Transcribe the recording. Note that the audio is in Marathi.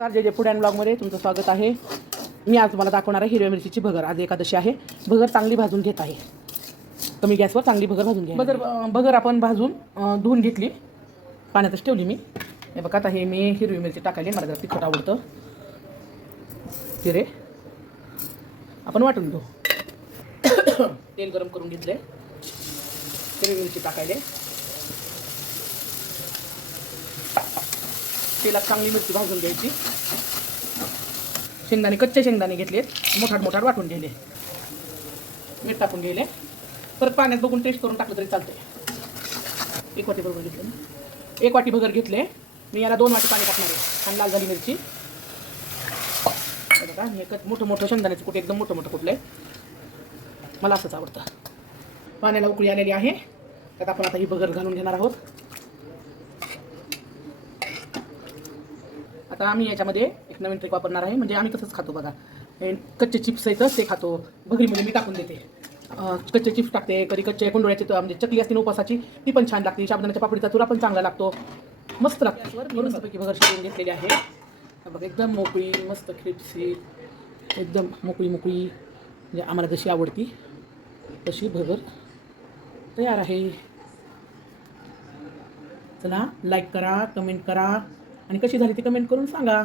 जे फूड अँड ब्लॉगमध्ये तुमचं स्वागत आहे. मी आज तुम्हाला दाखवणार आहे हिरव्या मिरचीची भगर. आज एकादशी आहे. भगर चांगली भाजून घेत आहे. कमी गॅसवर चांगली भगर भाजून घ्या. भगर आपण भाजून धुवून घेतली, पाण्यातच ठेवली मी. हे बघा, आता हे मी हिरवी मिरची टाकायली. मला जरा तिखट आवडतं. जिरे आपण वाटून घेऊ. तेल गरम करून घेतले, हिरवी मिरची टाकायले. तेलात चांगली मिरची भाजून घ्यायची. शेंगदाणे, कच्चे शेंगदाणे घेतलेत, मोठाट वाटून घ्यायले. मीठ टाकून घ्यायले. परत पाण्यात बघून टेस्ट करून टाकलं तरी चालतंय. एक वाटी भगर घेतले, एक वाटी भगर घेतले मी. याला 2 वाटी पाणी टाकणार आहे. आणि लाल झाली मिरची. बघा, हे मोठं शेंगदाण्याचं कुठे एकदम मोठं कुठलं आहे. मला असंच आवडतं. पाण्याला उकळी आलेली आहे. त्यात आपण आता ही भगर घालून घेणार आहोत. आता आम्ही याच्यामध्ये एक नवीन ट्रिक वापरणार आहे. म्हणजे आम्ही तसंच खातो बघा. कच्चे चिप्स आहेत ते खातो. भगरीमध्ये मी टाकून देते. कच्चे चिप्स टाकते. कधी कच्चे कुंडोळ्याची म्हणजे चकली असते ना उपासाची, ती पण छान लागते. साबुदाण्याच्या पापडीचा चुरा पण चांगला लागतो. मस्त लागते. मस्तपैकी भगर शिजवून घेतलेली आहे. बघा, एकदम मोकळी, मस्त क्रिप्सी, एकदम मोकळी म्हणजे आम्हाला जशी आवडती तशी भगर तयार आहे. चला, लाईक करा, कमेंट करा आणि कशी झाली ती कमेंट करून सांगा.